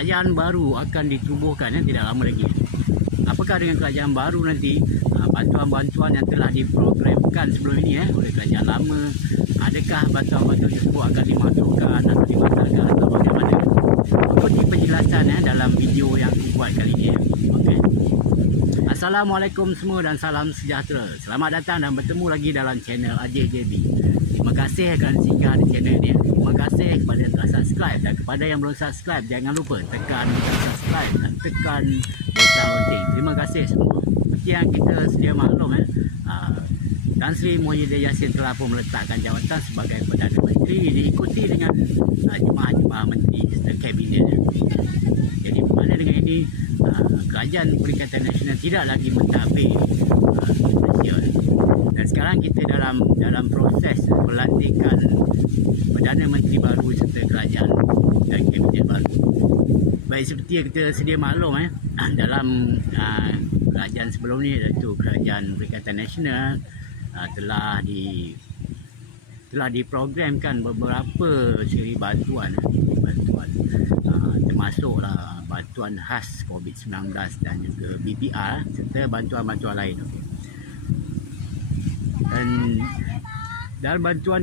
kerajaan baru akan ditubuhkan tidak lama lagi. Apakah dengan kerajaan baru nanti bantuan-bantuan yang telah diprogramkan sebelum ini oleh kerajaan lama, adakah bantuan-bantuan tersebut akan dimasukkan atau dibatalkan atau bagaimana? Ikuti penjelasan dalam video yang aku buat kali ini. Okey. Assalamualaikum semua dan salam sejahtera. Selamat datang dan bertemu lagi dalam channel AJJB. Terima kasih kerana singgah di channel ini. Terima kasih kepada yang telah subscribe, dan kepada yang belum subscribe jangan lupa tekan butang subscribe dan tekan butang lonceng. Terima kasih semua. Seperti yang kita sedia maklum, Tan Sri Muhyiddin Yassin telah pun meletakkan jawatan sebagai Perdana Menteri, diikuti dengan jemaah-jemaah menteri serta kabinet. Jadi bermakna dengan ini Kerajaan Perikatan Nasional tidak lagi mentadbir Malaysia. Dan sekarang kita dalam proses pelantikan Perdana Menteri baru serta kerajaan dan kabinet baru. Baik, seperti yang kita sedia maklum, dalam kerajaan sebelum ni, iaitu Kerajaan Perikatan Nasional, telah diprogramkan beberapa siri bantuan, termasuklah bantuan khas COVID-19 dan juga BPR serta bantuan-bantuan lain. Dan dalam bantuan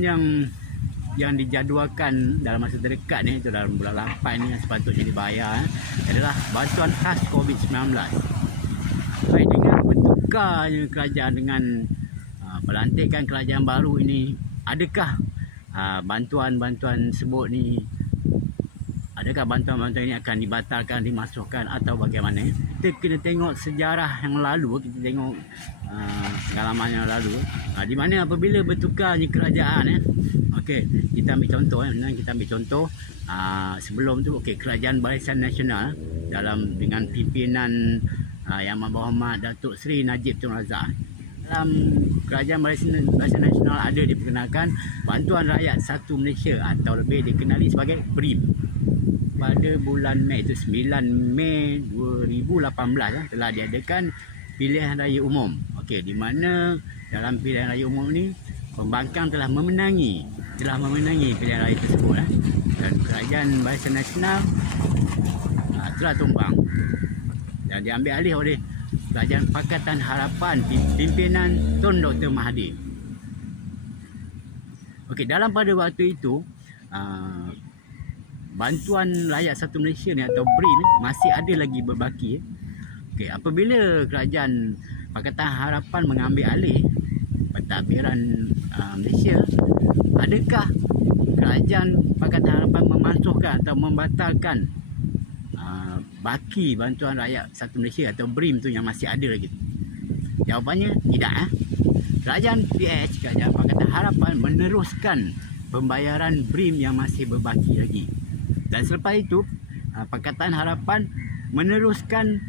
yang dijadualkan dalam masa terdekat ni, itu dalam bulan 8 ni yang sepatutnya dibayar, adalah bantuan khas COVID-19. Baik, dengan bertukarnya kerajaan dengan pelantikan kerajaan baru ini, adakah bantuan-bantuan tersebut ni, adakah bantuan-bantuan ini akan dibatalkan, dimasukkan atau bagaimana? Kita kena tengok sejarah yang lalu, kita tengok pengalaman yang lalu, di mana apabila bertukarnya kerajaan, okey, kita ambil contoh, kita ambil contoh sebelum tu, okey, Kerajaan Barisan Nasional dengan pimpinan Yang Berhormat Datuk Seri Najib Tun Razak. Dalam Kerajaan Barisan Nasional ada diperkenalkan Bantuan Rakyat Satu Malaysia atau lebih dikenali sebagai BRIM. Pada bulan Mei, itu 9 Mei 2018 telah diadakan pilihan raya umum. Okey, di mana dalam pilihan raya umum ni pembangkang telah memenangi pilihan raya tersebut, dan Kerajaan Barisan Nasional telah tumbang dan diambil alih oleh Kerajaan Pakatan Harapan pimpinan Tun Dr. Mahathir. Okey, dalam pada waktu itu Bantuan Rakyat Satu Malaysia ni atau BRIM masih ada lagi berbaki. Okey, apabila Kerajaan Pakatan Harapan mengambil alih pentadbiran Malaysia, adakah Kerajaan Pakatan Harapan memasukkan atau membatalkan baki Bantuan Rakyat Satu Malaysia atau BRIM tu yang masih ada lagi? Jawapannya tidak. Kerajaan PH, Kerajaan Pakatan Harapan, meneruskan pembayaran BRIM yang masih berbaki lagi. Dan selepas itu Pakatan Harapan meneruskan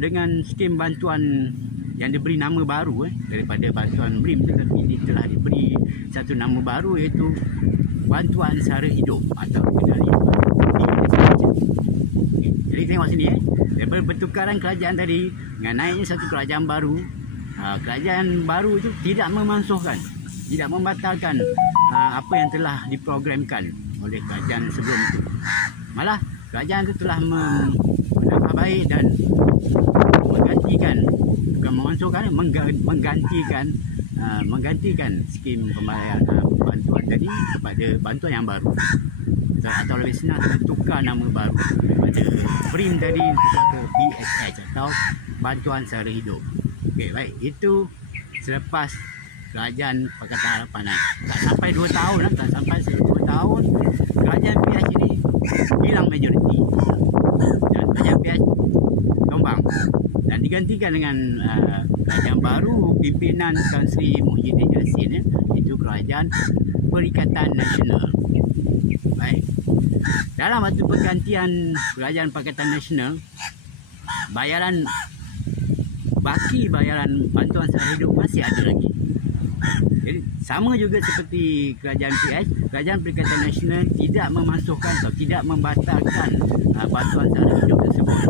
dengan skim bantuan yang diberi nama baru daripada bantuan BRIM, tetapi ini telah diberi satu nama baru, iaitu Bantuan Sara Hidup atau dikenali Jadi tengok sini, daripada pertukaran kerajaan tadi dengan naiknya satu kerajaan baru, kerajaan baru itu tidak memansuhkan, tidak membatalkan apa yang telah diprogramkan oleh kerajaan sebelum itu. Malah kerajaan itu telah menambah baik dan menggantikan, bukan memansuhkan, menggantikan skim pembayaran bantuan tadi kepada bantuan yang baru, atau lebih senang tukar nama baru daripada BRIM tadi tukar ke BSH atau Bantuan Sara Hidup. Okey, baik, itu selepas Kerajaan Pakatan Harapan. Tak sampai 2 tahun, tak sampai 2 tahun kerajaan PH ini hilang majoriti dan kerajaan PH tumbang dan digantikan dengan kerajaan baru pimpinan Tan Sri Muhyiddin Yassin, itu Kerajaan Perikatan Nasional. Baik, dalam waktu pergantian Kerajaan Pakatan Nasional, baki bayaran Bantuan Sara Hidup masih ada lagi. Jadi sama juga seperti Kerajaan PH, Kerajaan Perikatan Nasional tidak memasukkan atau tidak membatalkan Bantuan Sara Hidup tersebut.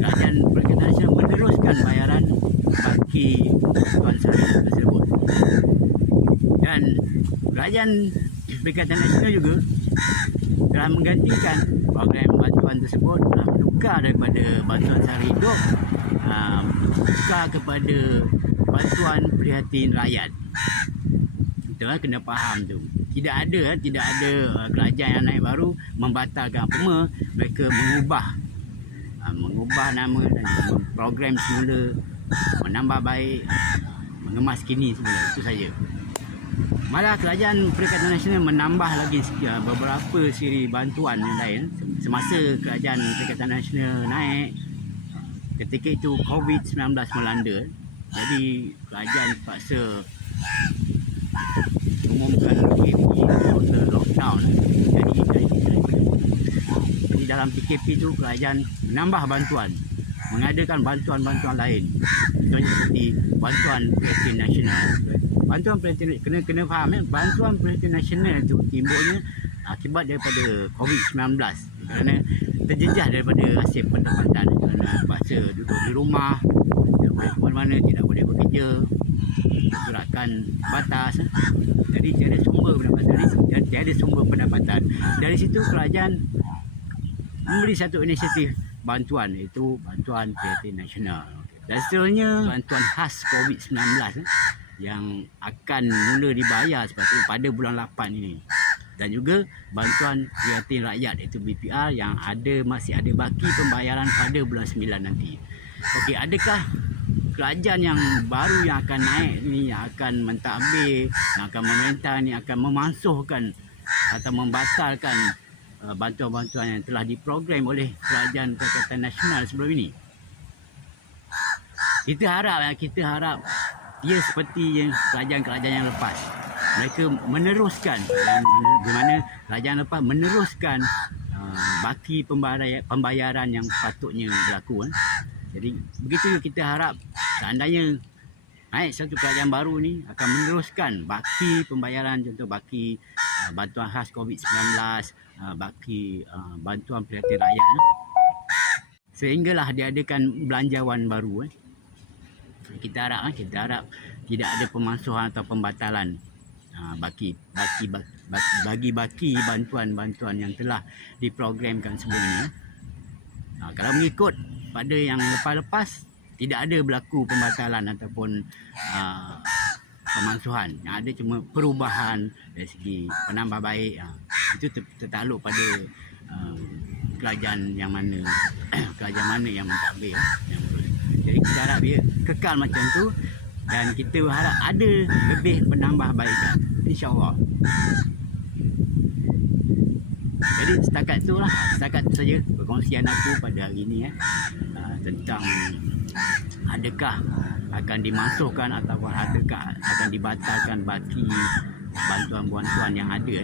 Kerajaan Perikatan Nasional meneruskan bayaran baki Bantuan Sara Hidup tersebut. Dan Kerajaan Perikatan Nasional juga telah menggantikan program Bantuan bantuan tersebut menukar daripada bantuan sara hidup, tukar kepada bantuan prihatin rakyat. Kita kena faham tu. Tidak ada kerajaan yang naik baru membatalkan apa, mereka mengubah nama dan program semula, menambah baik, mengemas kini semula. Itu saja. Malah kerajaan Perikatan Nasional menambah lagi beberapa siri bantuan yang lain semasa kerajaan Perikatan Nasional naik. Ketika itu COVID-19 melanda, jadi kerajaan terpaksa umumkan PKP, total lockdown. Jadi dalam PKP itu kerajaan menambah bantuan, mengadakan bantuan-bantuan lain. Contohnya seperti bantuan prihatin nasional. Bantuan prihatin, kena faham bantuan prihatin nasional itu timbulnya akibat daripada COVID-19 kerana terjejas daripada hasil pendapatan, kerana terpaksa duduk di rumah, tidak boleh ke mana-mana, tidak boleh bekerja, gerakan batas. Jadi tiada sumber pendapatan. Dari situ kerajaan memberi satu inisiatif bantuan, iaitu bantuan prihatin nasional. Dan seterusnya bantuan khas COVID-19 yang akan mula dibayar sepatutnya pada bulan 8 ini. Dan juga bantuan prihatin rakyat, iaitu BPR yang masih ada baki pembayaran pada bulan 9 nanti. Okey, adakah kerajaan yang baru yang akan naik ni, yang akan mentadbir, yang akan memerintah ni akan memansuhkan atau membatalkan bantuan-bantuan yang telah diprogram oleh kerajaan Perikatan Nasional sebelum ini? Kita harap ia seperti kerajaan-kerajaan yang lepas. Mereka meneruskan, di mana kerajaan lepas meneruskan baki pembayaran yang patutnya berlaku. Jadi begitu kita harap seandainya naik satu kerajaan baru ni akan meneruskan baki pembayaran, contoh baki bantuan khas COVID-19, baki bantuan prihatin rakyat, sehinggalah diadakan belanjawan baru. Kita harap tidak ada pemansuhan atau pembatalan bagi bantuan-bantuan yang telah diprogramkan sebelumnya. Kalau mengikut pada yang lepas-lepas, tidak ada berlaku pembatalan ataupun pemansuhan. Yang ada cuma perubahan dari segi penambah baik. Itu tertakluk pada kerajaan yang mana yang mentadbir. Jadi kita harap dia kekal macam tu, dan kita harap ada lebih penambah baikan, insya-Allah. Jadi setakat tu saja perkongsian aku pada hari ini tentang adakah akan dimasukkan ataupun adakah akan dibatalkan baki bantuan-bantuan yang ada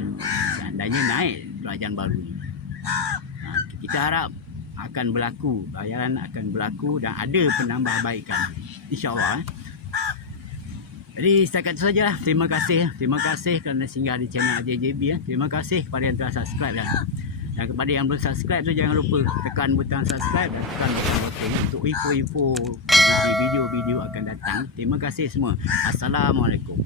seandainya naik kerajaan baru ni. Kita harap akan berlaku, bayaran akan berlaku dan ada penambahbaikan, insya-Allah. Jadi setakat itu sajalah. Terima kasih kerana singgah di channel AJJB. Terima kasih kepada yang telah subscribe dan kepada yang belum subscribe tu jangan lupa tekan butang subscribe dan tekan butang lonceng untuk info-info video-video akan datang. Terima kasih semua. Assalamualaikum.